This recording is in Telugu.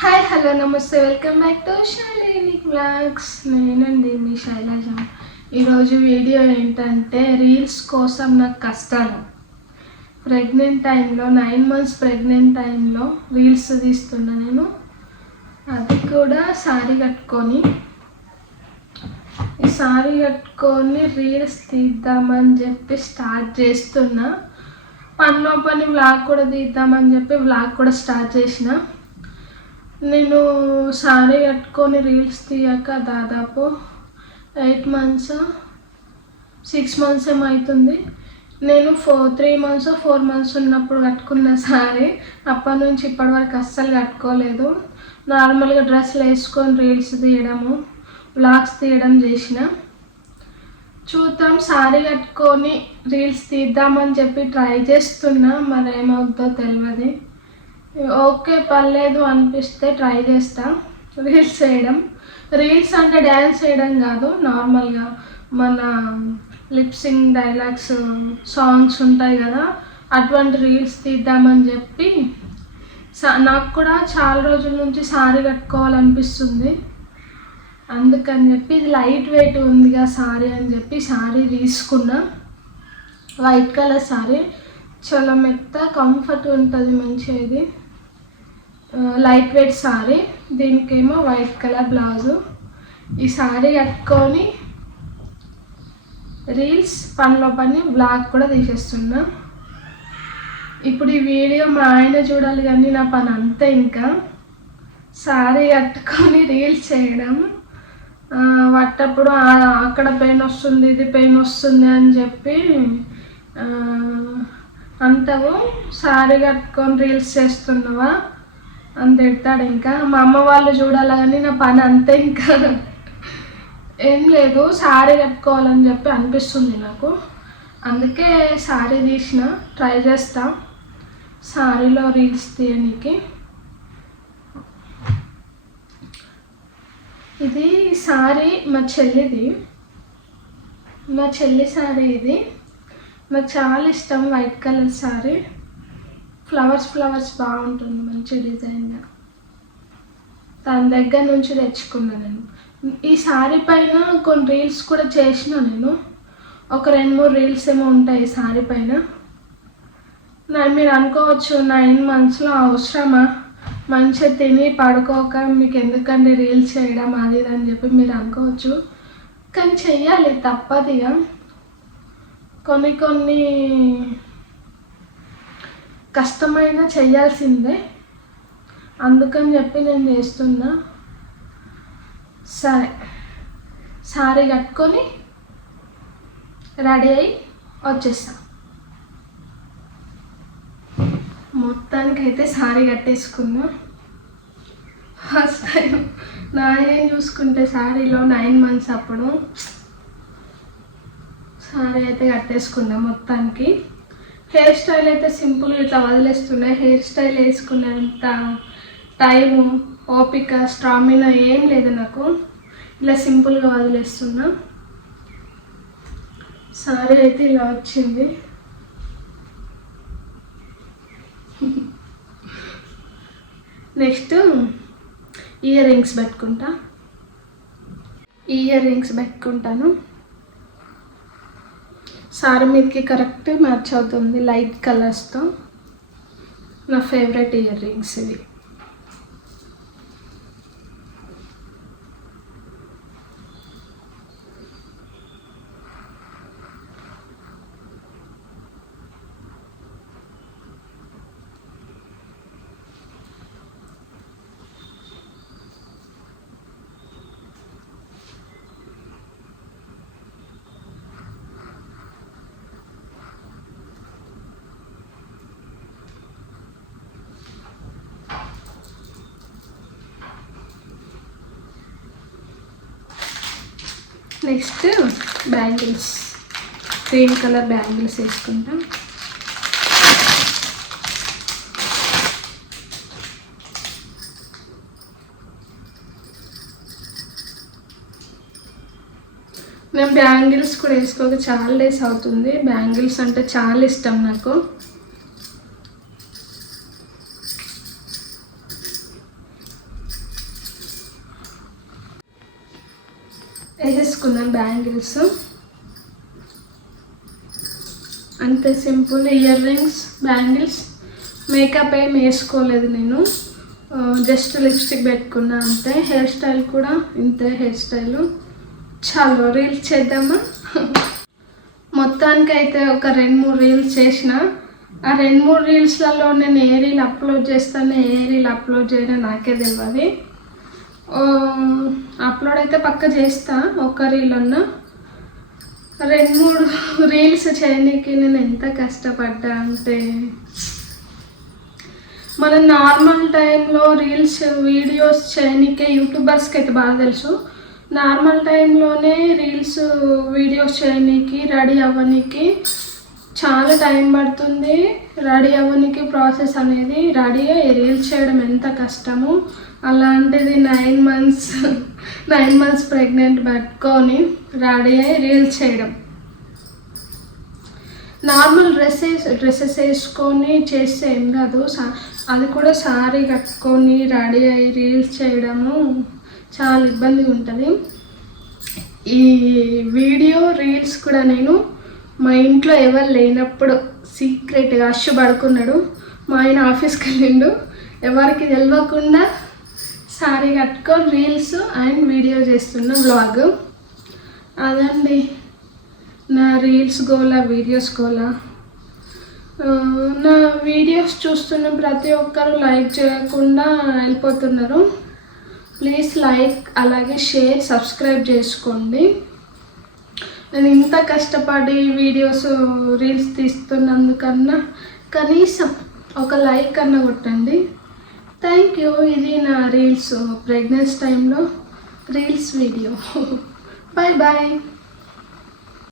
హాయ్ హలో నమస్తే welcome back to Shalini vlogs. నేనండి మీ శైలజ. ఈరోజు వీడియో ఏంటంటే రీల్స్ కోసం నాకు కష్టాలు. ప్రెగ్నెంట్ టైంలో 9 months ప్రెగ్నెంట్ టైంలో రీల్స్ తీస్తున్నా నేను. అది కూడా సారీ కట్టుకొని రీల్స్ తీద్దామని చెప్పి స్టార్ట్ చేస్తున్నా. పనిలో పని వ్లాగ్ కూడా తీద్దామని చెప్పి వ్లాగ్ కూడా స్టార్ట్ చేసిన. నేను సారీ కట్టుకొని రీల్స్ తీయక దాదాపు 8 months 6 months ఏమవుతుంది. నేను 3 months 4 months ఉన్నప్పుడు కట్టుకున్న సారీ అప్పటి నుంచి ఇప్పటి వరకు అస్సలు కట్టుకోలేదు. నార్మల్గా డ్రెస్సులు వేసుకొని రీల్స్ తీయడము వ్లాగ్స్ తీయడం చేసిన. చూద్దాం, సారీ కట్టుకొని రీల్స్ తీద్దామని చెప్పి ట్రై చేస్తున్నా. మరి ఏమవుతుందో తెలియదు. ఓకే పర్లేదు అనిపిస్తే ట్రై చేస్తా రీల్స్ చేయడం. రీల్స్ అంటే డ్యాన్స్ చేయడం కాదు, నార్మల్గా మన లిప్సింగ్ డైలాగ్స్ సాంగ్స్ ఉంటాయి కదా, అటువంటి రీల్స్ తీద్దామని చెప్పి. నాకు కూడా చాలా రోజుల నుంచి సారీ కట్టుకోవాలనిపిస్తుంది. అందుకని చెప్పి ఇది లైట్ వెయిట్ ఉందిగా సారీ అని చెప్పి సారీ తీసుకున్నా. వైట్ కలర్ సారీ, చాలా మెత్త కంఫర్ట్ ఉంటుంది మంచిగా. ఇది లైట్ వెయిట్ సారీ, దీనికేమో వైట్ కలర్ బ్లౌజు. ఈ సారీ కట్టుకొని రీల్స్ పనిలో పని బ్లాగ్ కూడా తీసేస్తున్నా. ఇప్పుడు ఈ వీడియో మా ఆయన చూడాలి కానీ నా పని అంతే. ఇంకా సారీ కట్టుకొని రీల్స్ చేయడం, పట్టప్పుడు అక్కడ పెయిన్ వస్తుంది ఇది పెయిన్ వస్తుంది అని చెప్పి అంటావు. సారీ కట్టుకొని రీల్స్ చేస్తున్నావా అని తిడతాడు. ఇంకా మా అమ్మ వాళ్ళు చూడాలి కానీ నా పని అంతే. ఇంకా ఏం లేదు, సారీ కట్టుకోవాలని చెప్పి అనిపిస్తుంది నాకు. అందుకే సారీ తీసిన, ట్రై చేస్తా సారీలో రీల్స్ తీయడానికి. ఇది సారీ మా చెల్లి సారీ. ఇది నాకు చాలా ఇష్టం, వైట్ కలర్ సారీ. ఫ్లవర్స్ బాగుంటుంది, మంచి డిజైన్గా. తన దగ్గర నుంచి తెచ్చుకున్నా నేను. ఈ సారీ పైన కొన్ని రీల్స్ కూడా చేసిన నేను. ఒక 2-3 రీల్స్ ఏమో ఉంటాయి ఈ సారీ పైన. మీరు అనుకోవచ్చు 9 monthsలో అవసరమా, మంచిగా తిని పడుకోక మీకు ఎందుకండి రీల్స్ చేయడం అది ఇది అని చెప్పి మీరు అనుకోవచ్చు. కానీ చెయ్యాలి, తప్పదిగా. కొన్ని కష్టమైన చెయ్యాల్సిందే, అందుకని చెప్పి నేను చేస్తున్నా. సరే, సారీ కట్టుకొని రెడీ అయ్యి వచ్చేస్తా. మొత్తానికైతే సారీ కట్టేసుకున్నా. ఫస్ట్ టైం నాయనే చూసుకుంటే సారీలో 9 months అప్పుడు సారీ అయితే కట్టేసుకున్నా మొత్తానికి. హెయిర్ స్టైల్ అయితే సింపుల్గా ఇట్లా వదిలేస్తున్నాయి. హెయిర్ స్టైల్ వేసుకునేంత టైము ఓపిక స్టామినా ఏం లేదు నాకు. ఇలా సింపుల్గా వదిలేస్తున్నా. సారీ అయితే ఇలా వచ్చింది. నెక్స్ట్ ఇయర్ రింగ్స్ పెట్టుకుంటాను. సారీ మీదకి కరెక్ట్ మ్యాచ్ అవుతుంది లైట్ కలర్స్తో. నా ఫేవరెట్ ఇయర్ రింగ్స్ ఇవి. Next bangles, green colour bangles వేసుకుంటాం. నేను బ్యాంగిల్స్ కూడా వేసుకోక చాలా డేస్ అవుతుంది. బ్యాంగిల్స్ అంటే చాలా ఇష్టం నాకు. వేసేసుకున్నాను బ్యాంగిల్స్. అంతే simple. Ear rings, bangles, makeup ఏం వేసుకోలేదు నేను, జస్ట్ లిప్స్టిక్ పెట్టుకున్నా అంతే. హెయిర్ స్టైల్ కూడా ఇంతే హెయిర్ స్టైలు. చాలు రీల్స్ చేద్దామా? మొత్తానికి అయితే ఒక 2-3 రీల్స్ చేసిన. ఆ 2-3 రీల్స్లలో నేను ఏ రీల్ అప్లోడ్ చేస్తాను, ఏ రీల్ అప్లోడ్ చేయడం నాకే తెలియదు. అప్లోడ్ అయితే పక్క చేస్తా. ఒక్క రీల్ అన్నా 2-3 రీల్స్ చేయడానికి నేను ఎంత కష్టపడ్డా అంటే, మనం నార్మల్ టైంలో రీల్స్ వీడియోస్ చేయడానికే యూట్యూబర్స్కి అయితే బాగా తెలుసు. నార్మల్ టైంలోనే రీల్స్ వీడియోస్ చేయడానికి, రెడీ అవ్వడానికి చాలా టైం పడుతుంది. రెడీ అవ్వడానికి ప్రాసెస్ అనేది, రెడీ అయ్యి రీల్స్ చేయడం ఎంత కష్టము. అలాంటిది 9 మంత్స్ ప్రెగ్నెంట్ పట్టుకొని రెడీ అయ్యి రీల్స్ చేయడం. నార్మల్ డ్రెస్సెస్ వేసుకొని చేస్తే ఏం కాదు, అది కూడా సారీ కట్టుకొని రెడీ అయ్యి రీల్స్ చేయడము చాలా ఇబ్బందిగా ఉంటుంది. ఈ వీడియో రీల్స్ కూడా నేను మా ఇంట్లో ఎవరు లేనప్పుడు సీక్రెట్గా అష్యు పడుకున్నాడు, మా ఆయన ఆఫీస్కి వెళ్ళిండు, ఎవరికి తెలియకుండా సారీ కట్టుకొని రీల్స్ అండ్ వీడియో చేస్తున్న వ్లాగ్. అదండి నా రీల్స్ గోలా, వీడియోస్ గోలా. నా వీడియోస్ చూస్తున్న ప్రతి ఒక్కరు లైక్ చేయకుండా వెళ్ళిపోతున్నారు. ప్లీజ్ లైక్, అలాగే షేర్, సబ్స్క్రైబ్ చేసుకోండి. నేను ఇంత కష్టపడి వీడియోస్ రీల్స్ తీస్తున్నందుకన్నా కనీసం ఒక లైక్ అన్న కొట్టండి. Thank you. ఇది నా రీల్స్ ప్రెగ్నెన్సీ టైంలో రీల్స్ వీడియో. Bye bye.